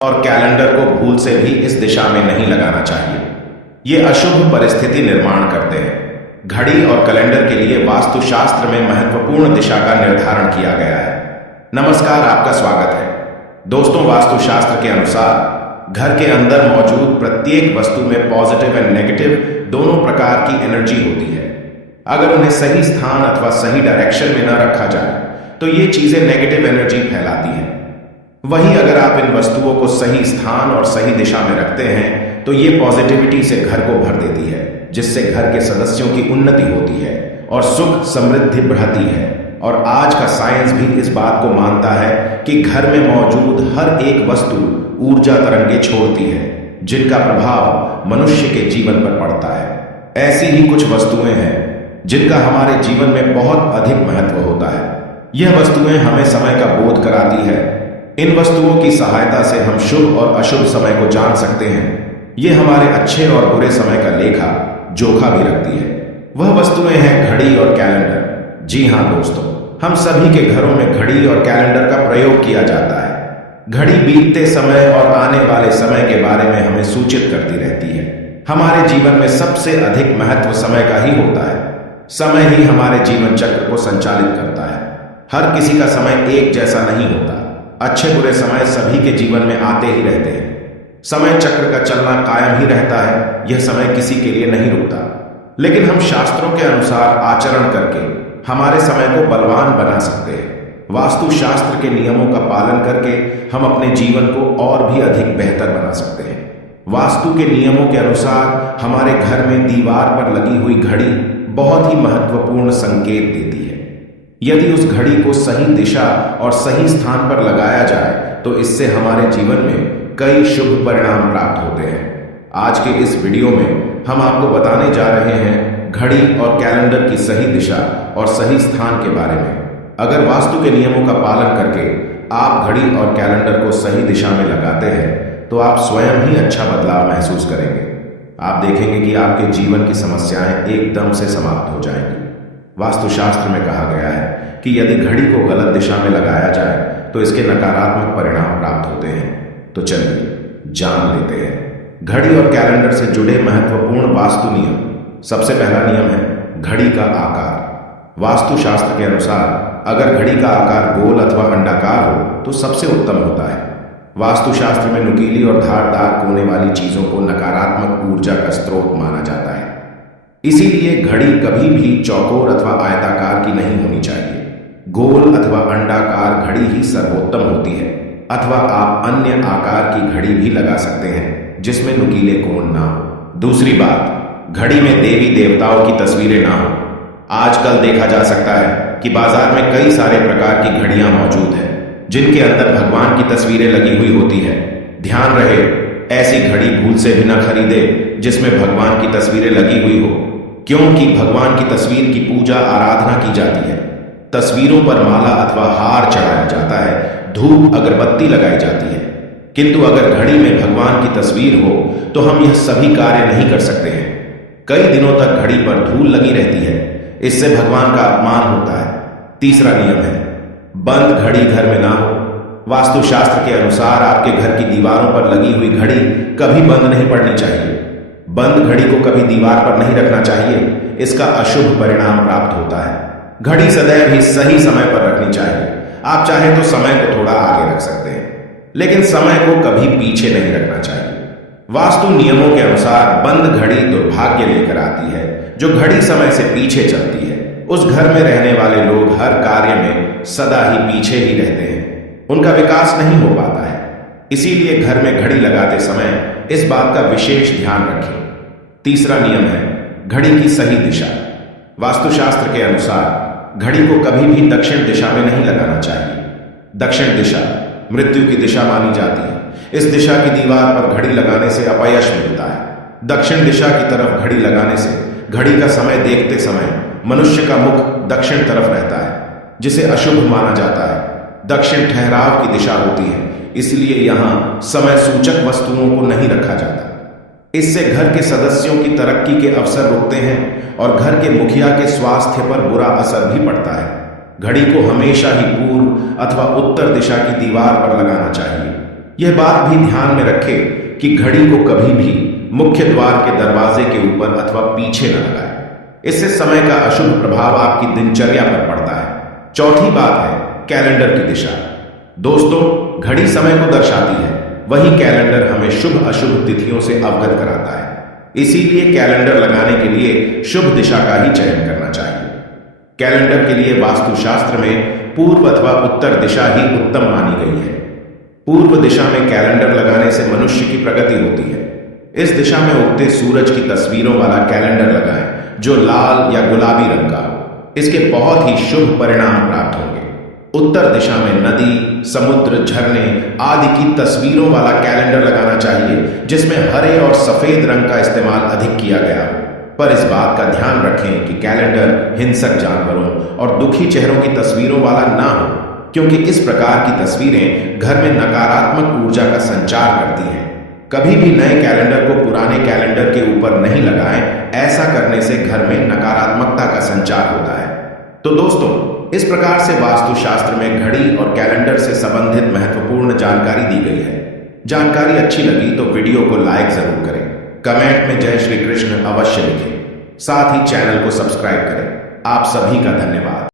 और कैलेंडर को भूल से भी इस दिशा में नहीं लगाना चाहिए। ये अशुभ परिस्थिति निर्माण करते हैं। घड़ी और कैलेंडर के लिए वास्तुशास्त्र में महत्वपूर्ण दिशा का निर्धारण किया गया है। नमस्कार, आपका स्वागत है। दोस्तों, वास्तुशास्त्र के अनुसार घर के अंदर मौजूद प्रत्येक वस्तु में पॉजिटिव एंड नेगेटिव दोनों प्रकार की एनर्जी होती है। अगर उन्हें सही स्थान अथवा सही डायरेक्शन में न रखा जाए तो ये चीजें नेगेटिव एनर्जी फैलाती हैं। वहीं अगर आप इन वस्तुओं को सही स्थान और सही दिशा में रखते हैं तो ये पॉजिटिविटी से घर को भर देती है, जिससे घर के सदस्यों की उन्नति होती है और सुख समृद्धि बढ़ती है। और आज का साइंस भी इस बात को मानता है कि घर में मौजूद हर एक वस्तु ऊर्जा तरंगे छोड़ती है, जिनका प्रभाव मनुष्य के जीवन पर पड़ता है। ऐसी ही कुछ वस्तुएं हैं जिनका हमारे जीवन में बहुत अधिक महत्व होता है। यह वस्तुएं हमें समय का बोध कराती है। इन वस्तुओं की सहायता से हम शुभ और अशुभ समय को जान सकते हैं। ये हमारे अच्छे और बुरे समय का लेखा जोखा भी रखती है। वह वस्तुएं हैं घड़ी और कैलेंडर। जी हाँ दोस्तों, हम सभी के घरों में घड़ी और कैलेंडर का प्रयोग किया जाता है। घड़ी बीतते समय और आने वाले समय के बारे में हमें सूचित करती रहती है। हमारे जीवन में सबसे अधिक महत्व समय का ही होता है। समय ही हमारे जीवन चक्र को संचालित करता है। हर किसी का समय एक जैसा नहीं होता। अच्छे बुरे समय सभी के जीवन में आते ही रहते हैं। समय चक्र का चलना कायम ही रहता है। यह समय किसी के लिए नहीं रुकता। लेकिन हम शास्त्रों के अनुसार आचरण करके हमारे समय को बलवान बना सकते हैं। वास्तुशास्त्र के नियमों का पालन करके हम अपने जीवन को और भी अधिक बेहतर बना सकते हैं। वास्तु के नियमों के अनुसार हमारे घर में दीवार पर लगी हुई घड़ी बहुत ही महत्वपूर्ण संकेत देती है। यदि उस घड़ी को सही दिशा और सही स्थान पर लगाया जाए तो इससे हमारे जीवन में कई शुभ परिणाम प्राप्त होते हैं। आज के इस वीडियो में हम आपको बताने जा रहे हैं घड़ी और कैलेंडर की सही दिशा और सही स्थान के बारे में। अगर वास्तु के नियमों का पालन करके आप घड़ी और कैलेंडर को सही दिशा में लगाते हैं तो आप स्वयं ही अच्छा बदलाव महसूस करेंगे। आप देखेंगे कि आपके जीवन की समस्याएं एकदम से समाप्त हो जाएंगी। वास्तुशास्त्र में कहा गया है कि यदि घड़ी को गलत दिशा में लगाया जाए तो इसके नकारात्मक परिणाम प्राप्त होते हैं। तो चलिए जान लेते हैं घड़ी और कैलेंडर से जुड़े महत्वपूर्ण वास्तु नियम। सबसे पहला नियम है घड़ी का आकार। वास्तुशास्त्र के अनुसार अगर घड़ी का आकार गोल अथवा अंडाकार हो तो सबसे उत्तम होता है। वास्तुशास्त्र में नुकीली और धारदार कोने वाली चीजों को नकारात्मक ऊर्जा का स्रोत माना जाता है। इसीलिए घड़ी कभी भी चौकोर अथवा आयताकार की नहीं होनी चाहिए। गोल अथवा अंडाकार घड़ी ही सर्वोत्तम होती है। अथवा आप अन्य आकार की घड़ी भी लगा सकते हैं जिसमें नुकीले कोण ना हो। दूसरी बात, घड़ी में देवी देवताओं की तस्वीरें ना हो। आजकल देखा जा सकता है कि बाजार में कई सारे प्रकार की घड़ियां मौजूद हैं जिनके अंदर भगवान की तस्वीरें लगी हुई होती है। ध्यान रहे, ऐसी घड़ी भूल से भी न खरीदे जिसमें भगवान की तस्वीरें लगी हुई हो, क्योंकि भगवान की तस्वीर की पूजा आराधना की जाती है। तस्वीरों पर माला अथवा हार चढ़ाया जाता है, धूप अगरबत्ती लगाई जाती है। किंतु अगर घड़ी में भगवान की तस्वीर हो तो हम यह सभी कार्य नहीं कर सकते हैं। कई दिनों तक घड़ी पर धूल लगी रहती है, इससे भगवान का अपमान होता है। तीसरा नियम है बंद घड़ी घर में ना हो। वास्तुशास्त्र के अनुसार आपके घर की दीवारों पर लगी हुई घड़ी कभी बंद नहीं पड़नी चाहिए। बंद घड़ी को कभी दीवार पर नहीं रखना चाहिए, इसका अशुभ परिणाम प्राप्त होता है। घड़ी सदैव ही सही समय पर रखनी चाहिए। आप चाहे तो समय को थोड़ा आगे रख सकते हैं, लेकिन समय को कभी पीछे नहीं रखना चाहिए। वास्तु नियमों के अनुसार बंद घड़ी दुर्भाग्य लेकर आती है। जो घड़ी समय से पीछे चलती है उस घर में रहने वाले लोग हर कार्य में सदा ही पीछे ही रहते हैं। उनका विकास नहीं हो पाता है। इसीलिए घर में घड़ी लगाते समय इस बात का विशेष ध्यान रखें। तीसरा नियम है घड़ी की सही दिशा। वास्तुशास्त्र के अनुसार घड़ी को कभी भी दक्षिण दिशा में नहीं लगाना चाहिए। दक्षिण दिशा मृत्यु की दिशा मानी जाती है। इस दिशा की दीवार पर घड़ी लगाने से अपयश मिलता है। दक्षिण दिशा की तरफ घड़ी लगाने से घड़ी का समय देखते समय मनुष्य का मुख दक्षिण तरफ रहता है, जिसे अशुभ माना जाता है। दक्षिण ठहराव की दिशा होती है, इसलिए यहां समय सूचक वस्तुओं को नहीं रखा जाता। इससे घर के सदस्यों की तरक्की के अवसर रुकते हैं और घर के मुखिया के स्वास्थ्य पर बुरा असर भी पड़ता है। घड़ी को हमेशा ही पूर्व अथवा उत्तर दिशा की दीवार पर लगाना चाहिए। यह बात भी ध्यान में रखें कि घड़ी को कभी भी मुख्य द्वार के दरवाजे के ऊपर अथवा पीछे न लगाएं। इससे समय का अशुभ प्रभाव आपकी दिनचर्या पर पड़ता है। चौथी बात है कैलेंडर की दिशा। दोस्तों, घड़ी समय को दर्शाती है, वही कैलेंडर हमें शुभ अशुभ तिथियों से अवगत कराता है। इसीलिए कैलेंडर लगाने के लिए शुभ दिशा का ही चयन करना चाहिए। कैलेंडर के लिए वास्तुशास्त्र में पूर्व अथवा उत्तर दिशा ही उत्तम मानी गई है। पूर्व दिशा में कैलेंडर लगाने से मनुष्य की प्रगति होती है। इस दिशा में उगते सूरज की तस्वीरों वाला कैलेंडर लगाएं जो लाल या गुलाबी रंग का हो। इसके बहुत ही शुभ परिणाम प्राप्त होंगे। उत्तर दिशा में नदी, समुद्र, झरने आदि की तस्वीरों वाला कैलेंडर लगाना चाहिए जिसमें हरे और सफेद रंग का इस्तेमाल अधिक किया गया हो। पर इस बात का ध्यान रखें कि कैलेंडर हिंसक जानवरों और दुखी चेहरों की तस्वीरों वाला ना हो, क्योंकि इस प्रकार की तस्वीरें घर में नकारात्मक ऊर्जा का संचार करती हैं। कभी भी नए कैलेंडर को पुराने कैलेंडर के ऊपर नहीं लगाएं। ऐसा करने से घर में नकारात्मकता का संचार होता है। तो दोस्तों, इस प्रकार से वास्तुशास्त्र में घड़ी और कैलेंडर से संबंधित महत्वपूर्ण जानकारी दी गई है। जानकारी अच्छी लगी तो वीडियो को लाइक जरूर करें, कमेंट में जय श्री कृष्ण अवश्य लिखें, साथ ही चैनल को सब्सक्राइब करें। आप सभी का धन्यवाद।